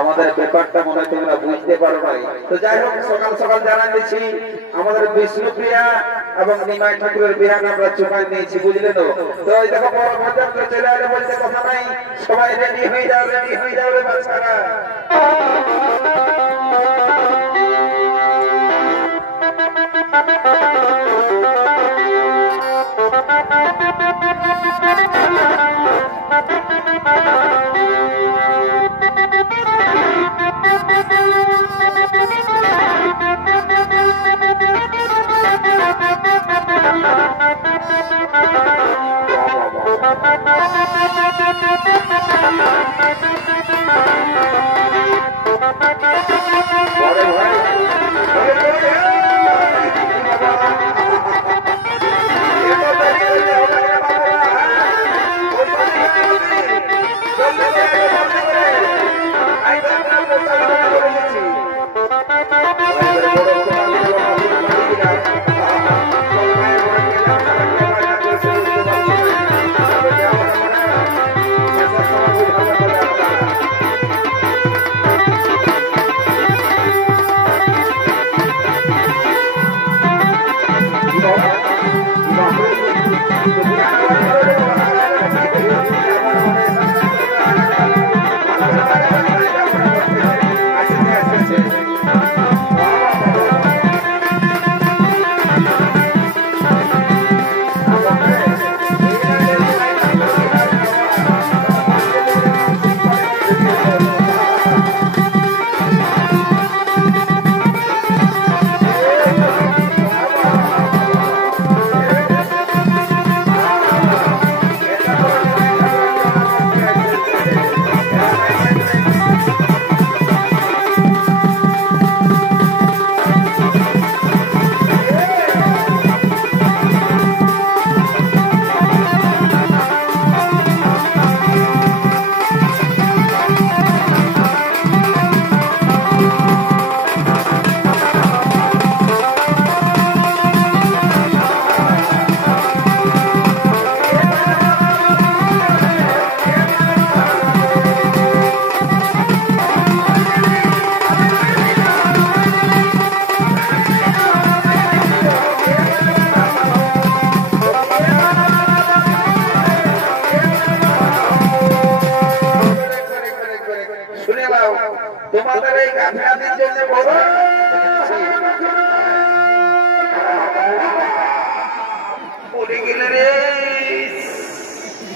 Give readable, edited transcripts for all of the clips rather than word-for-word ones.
আমাদের ব্যাপারটা মনে হয় তোমরা বুঝতে পারো নাই। তো যাই হোক, সকাল সকাল জানাই দিচ্ছি আমাদের বিষ্ণুপ্রিয়া এবং নিমাই ঠাকুরের বিহান আমরা চুকাই নিয়েছি, বুঝলেন? তো এই দেখো বড় মজা চলে এলে বলতে কথা নাই, সবাই রেডি হয়ে যাও, রেডি হয়ে যাও রে বাচ্চারা। তোমাদের এই গাফিলাতির জন্য বড় পড়ে গেলে রে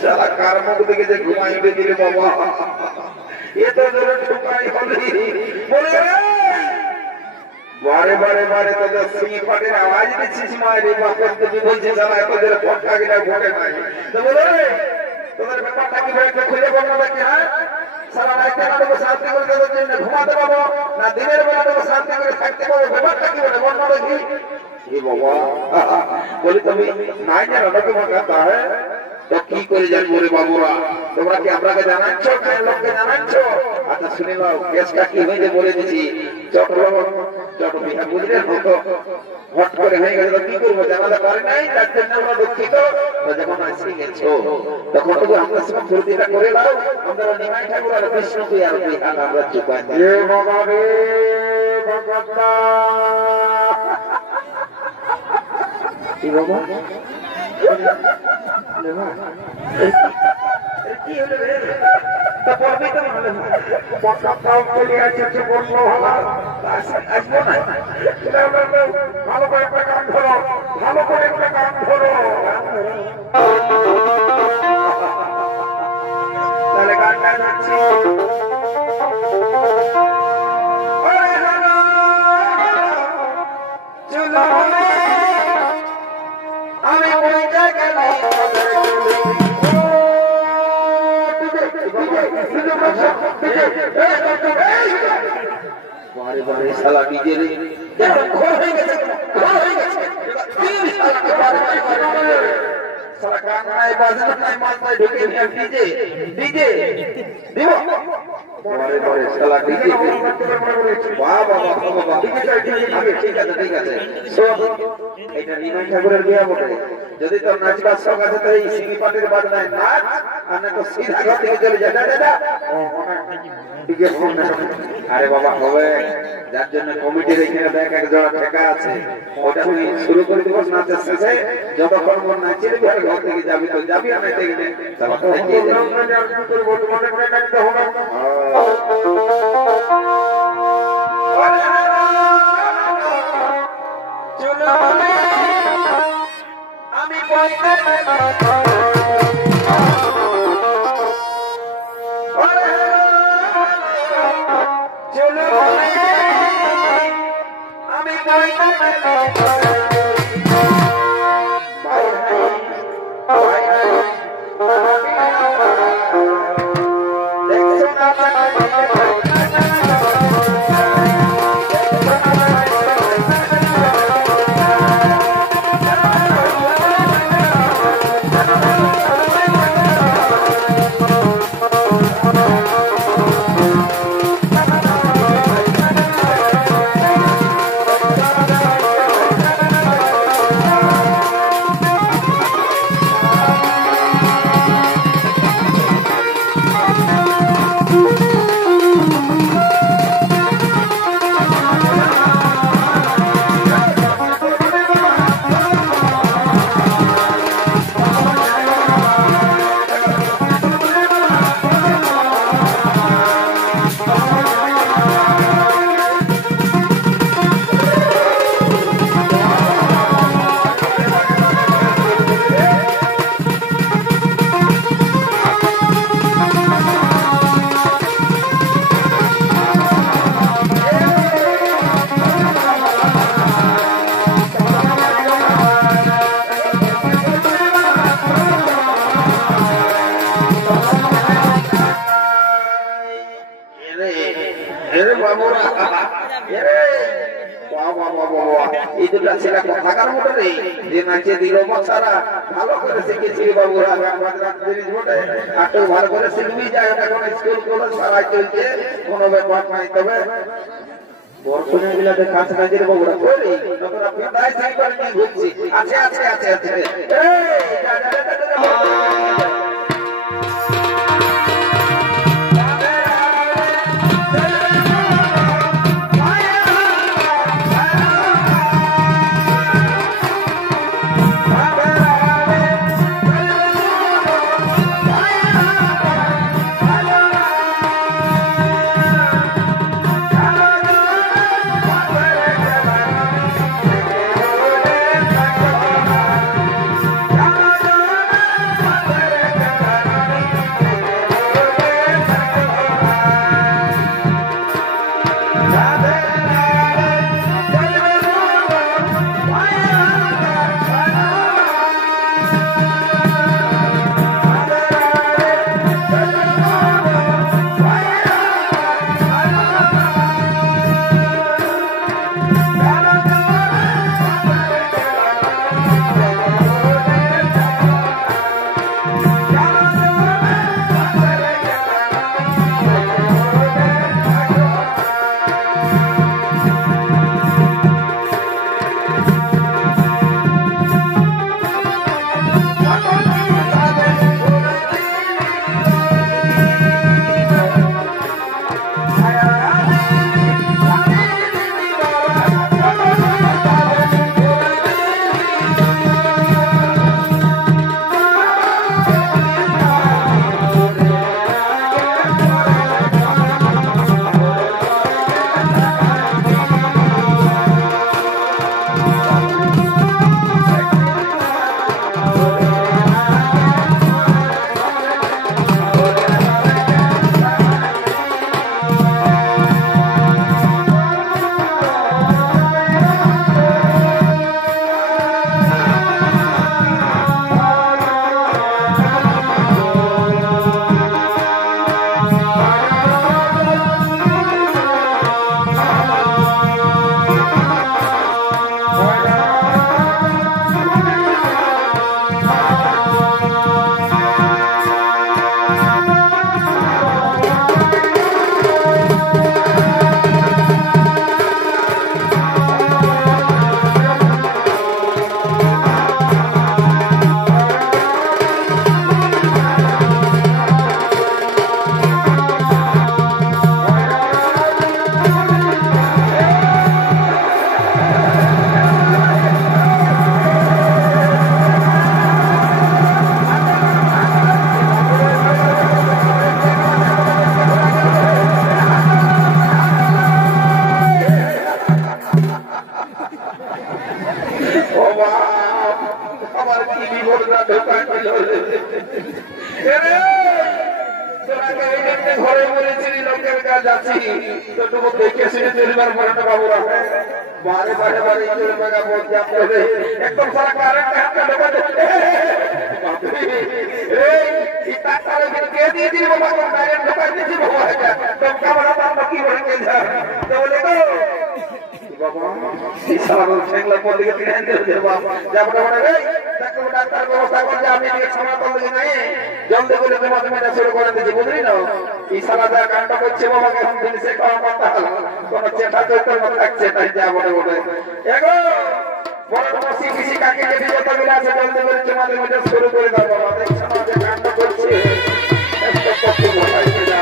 সারা কার মুখ থেকে যে ঘুমাইবে দিলে বাবা, এত জোরে ঠুকাই হলি বলে বারে বারে বারে তোদের সিংহ পাটির আওয়াজ দিচ্ছিস মায়ের বাপের তুমি বলছিস সারা এত জোরে পটকা গিলা ঘটে নাই। তো বলে তোদের ব্যাপারটা কি ভাই খুলে বলবো নাকি? হ্যাঁ, সারা রাত তোকে শান্তি করে তোদের জন্য ঘুমাতে পাবো না, দিনের বেলা তোকে শান্তি করে থাকতে পাবো? ব্যাপারটা কি বলে বন্য দেখি বাবা বলি তুমি নাই জানো লোকে মাথা হ্যাঁ, তো কি করে জানবো রে বাবুরা? তোমরা কি আপনাকে জানাচ্ছ, লোককে জানাচ্ছ? আচ্ছা শুনে নাও, কেসটা কি হয়েছে বলে দিচ্ছি। চট বিহা বুঝলেন হতো হট করে হয়ে গেছে, কি করবো জানাতে পারি নাই, তার জন্য আমরা দুঃখিত। যখন আসি গেছো তখন তো আমরা সব ফুর্তিটা করে দাও, আমরা নিমাই ঠাকুর আর বিষ্ণুকে আর বিহান আমরা চুকাই দিই। বাবা রে ভগবান কি বাবা কি হলো রে? তা পড়বি তো পড়াটাও চলে আছে, বললো আসবো না। ভালো করে একটা গান ধরো, ভালো করে একটা গান ধরো। বাবা শালা ডিজে রে দেখো ঘর হয়ে গেছে শালা গান নাই বাজনা নাই মাথায় ঢুকে নিয়ে ডিজে ডিজে দিব পরে পরে শালা ডিজে বাহ বাবা বাবা ঠিক আছে শোন এটা নিমাই ঠাকুরের বিয়া বটে যদি তোর নাচবার শখ আছে তো এই সিঙ্গি পাটির বাজনায় নাচ আর না তো সিধা ঘর থেকে চলে যা দাদা আরে বাবা হবে যার জন্য কমিটির এখানে দেখ এক জোড়া ঠেকা আছে ওটা তুই শুরু করে দিব নাচের শেষে যতক্ষণ মন নাচের ঘর ঘর থেকে যাবি তো যাবি আমি দেখে আমি থাকার মতো নেই যে নাচে দিল মশারা ভালো করে শিখেছি বাবুরা জিনিস বটে আর ভালো করে শিখবি যায় এখন স্কুল কলেজ সারাই চলছে কোনো ব্যাপার নাই তবে বর্ষণের বিলাতে কাছে কাজের বাবুরা করি তখন আপনি তাই সাই করে নিয়ে ঘুরছি আছে আছে আছে আছে ঢোকা দিল তোরাকে এই জন্য ঘরে বলেছিলি লোকের কাজ আছি তোটুকু দেখে শুনে চলবার পরে না বাবুরা বারে বারে বারে চলবে না বল যাতে একদম সারা কারেন্ট হাতে ঢোকা দিচ্ছে এই তারে কে দিয়ে দিল বাবা কারেন্ট ঢোকা দিয়েছি বাবা তো কামড়া বাবা কি বলে কে যা তো বলে তো বাবা এই সারা সেংলা পড়ে গিয়ে কিনে আনতে বাবা যা বড় বড় রে তাকে ডাক্তার ব্যবস্থা করে যে আমি দিয়ে সময় করলে কি নাই জলদি করে তোমাদের মেটা শুরু করে দিয়েছি বুঝলি না এই সারা যা কাণ্ড করছে বাবাকে এখন দিন সে খাওয়া কথা হলো কোন চেষ্টা করতে মত থাকছে তাই যা বড় বড় এগো বড় বসি বিসি কাকে যে বিপদ মিলে আছে জলদি করে তোমাদের মেটা শুরু করে দাও বাবা এই সমাজে কাণ্ড করছে একটা কত বসাইছে যা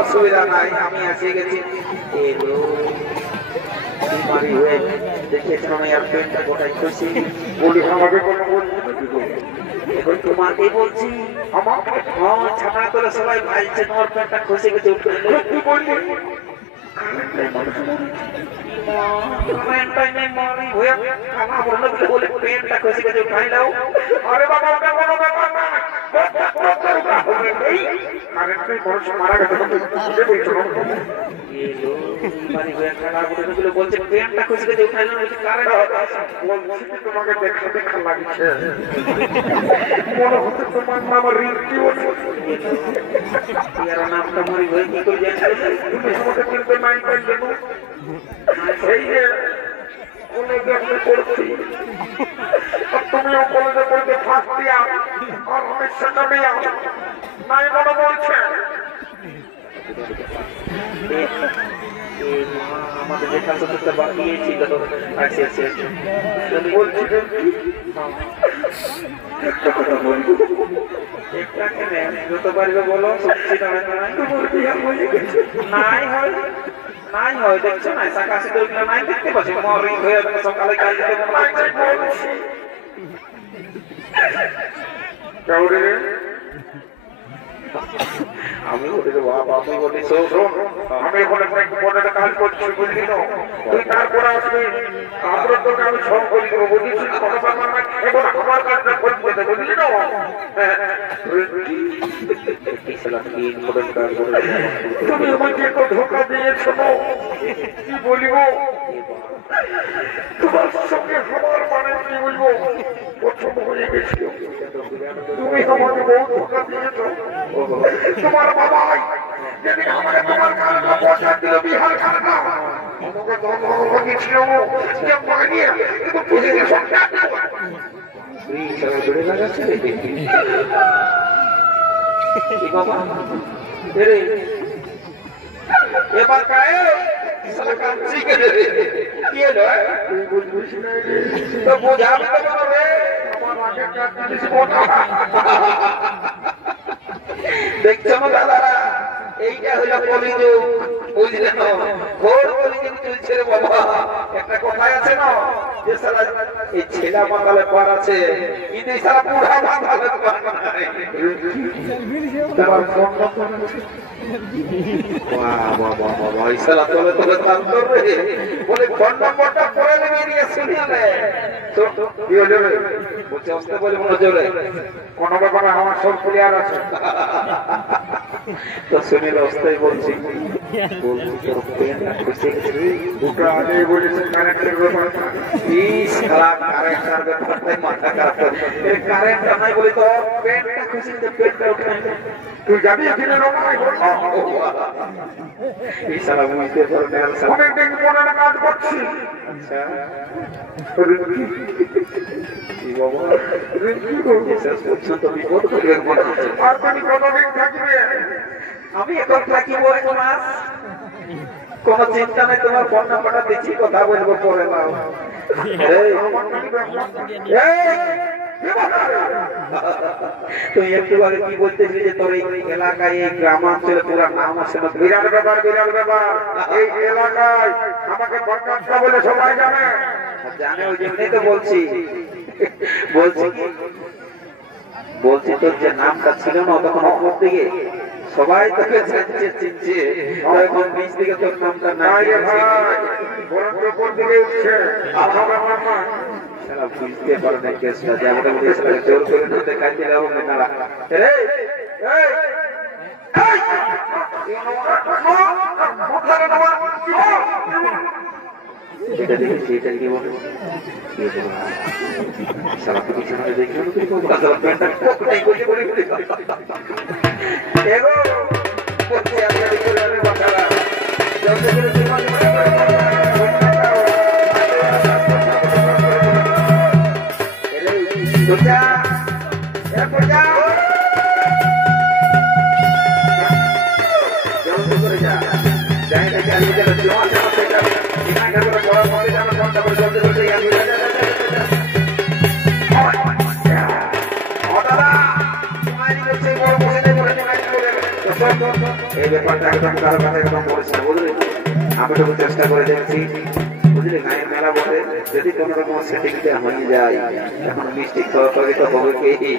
অসুবিধা নাই আমি এসে গেছি দেখেছেন আমি আর পেনটা গোটাই খুশি বলি আমাকে কোনো এখন তোমাকে বলছি আমার ছাপা করে সবাই ভাইছে তোমার পেনটা খুশি গেছে কি বললি अरे बाबा मारा गया বলছে পেনটা খুশি গেছে উঠাইলো তোমাকে দেখা দেখা লাগছে মনে হচ্ছে তোমার নাম রিঙ্কি নামটা মরি হয়ে কি করে তুমি আমাকে চিনতে নাই পাইলে সেই যে কলেজে আমি পড়ছি তুমিও কলেজে পড়তে ফার্স্ট ইয়ার আর আমি সেকেন্ড ইয়ার নাই মনে বলছে আমাদের দেখা করতে বাকি ছিল বলছি একটা কথা বলবো একটা কেনে যত পারবে বলো সত্যি দামে নাই তোমার বিয়া হয়ে গেছে নাই হয় নাই হয় দেখছো না সাকাশে তো নাই দেখতে পাচ্ছি মরি হয়ে গেল সকালে কাল দিতে মনে হচ্ছে কাউরে আমি ওদের বাবা আমি বলি শোন আমি বলে বড় কাজ করছি বুঝলি তো তুই তারপর আসবি আমরা তোকে আমি সব করে দেবো বুঝিস কথা মানে এখন আমার কাজটা করতে দে বুঝলি তো তুমি আমাকে একটু ধোকা দিয়েছো কি বলিব তোমার সঙ্গে আমার মানে কি বলবো প্রথম হয়ে গেছিল তুমি আমাকে বহু ধোকা দিয়েছো তোমার বাবাই যেদিন আমাকে তোমার কারণে পয়সা দিল বিহার কারণে আমাকে ধন্যবাদ দিয়েছিল যে মানিয়ে কিন্তু বুঝে গেছো এবার কায়ে তো বোঝাবে দেখছো না দাদারা এইটা হইল কলিযুগ বুঝলে না ঘোর কলিযুগ চলছে রে বাবা একটা কথাই আছে না যে সারা এই ছেলা মাতালে পার আছে কিন্তু এই সারা বুড়া মাতালে পার নাই তোমার ফোন নম্বর বাহ বাহ বাহ বাহ এই সালা তোলে তোলে তান্তর রে বলে ফোন নম্বরটা পরে নিয়ে শুনিয়ে নে তো কি হলো রে বলতে আসতে বলে মনে জোরে কোন ব্যাপারে আমার সব ক্লিয়ার আছে তো সুনীল অবস্থায় বলছি তোর পেনটা খুশি দুটো আগে বলেছে কারেন্টের ব্যাপারটা কারেন্টের ব্যাপারটাই মাথা খারাপ কারেন্টটা নাই বলে তো পেনটা খুশি পেনটা উঠে তুই যাবি কিনে রমাই বললো এই সারা বুঝতে পারো অনেকদিন মনে কাজ করছি আচ্ছা আমি এখন থাকিব এক মাস কোন চিন্তা নাই তোমার ফোন নাম্বারটা দিচ্ছি কথা বলবো পরে নাও তুই একটু আগে কি বলতেছিলি যে তোর এই এলাকায় এই গ্রামাঞ্চলে পুরো নাম আছে না বিরাট ব্যাপার এই এলাকায় আমাকে বরখাস্ত বলে সবাই জানে জানে ওই জন্যই তো বলছি বলছি তোর যে নামটা ছিল না তখন উপর দিকে সবাই তোকে চিনছে এখন নিচ দিকে তোর নামটা নাই উপর দিকে উঠছে বুঝতে পারে না কেসটা যেমন জোর করে না দেখাই দিলে হবে না এটা দেখেছি এটা কি বলে সারা কিছু মানে দেখলাম এই ব্যাপারটা একদম কারো কথা একদম বলছি না বুঝলি আমি তো চেষ্টা করে দেখছি বুঝলি গায়ের মেলা বলে যদি কোন রকম সেটিংটা হয়ে যায় এখন মিষ্টি খাওয়া তো হবে কি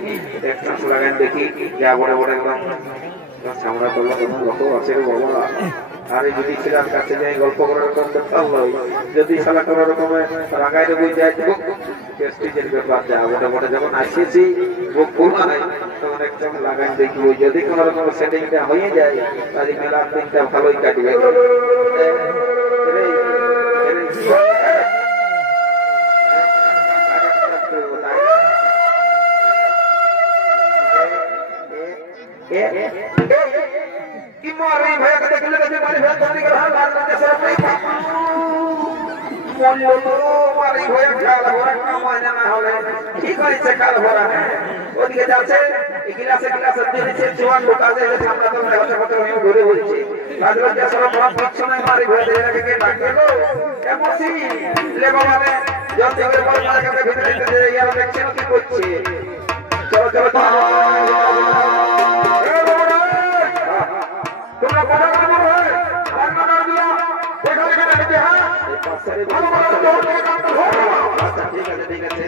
একটা লাগান দেখি যা বড় বড় একদম চামড়া করলো কত আছে বাবা আরে যদি ছেলের কাছে যাই গল্প করার করতে পারলো যদি সালা কোনো রকমের রাগাই বই যায় প্রেস্টিজের ব্যাপার যা বড় বড় যখন আসিয়েছি বুক ফুলায় তখন একদম লাগান দেখি যদি কোনো রকম সেটিংটা হয়ে যায় তাহলে মেলার দিনটা ভালোই কাটবে ঠিক হয়েছে কাল ভরা ওদিকে যাচ্ছে ঘুরে বলছি জলদি করে বল মার্কেটের ভিতরে যে ইয়ার দেখছেন কি করছে চলো চলো তোমরা কথা বলো ভাই রান্নার দিয়া দেখা দেখা দেখি হ্যাঁ ভালো ভালো জোর করে কাম করো আচ্ছা ঠিক আছে ঠিক আছে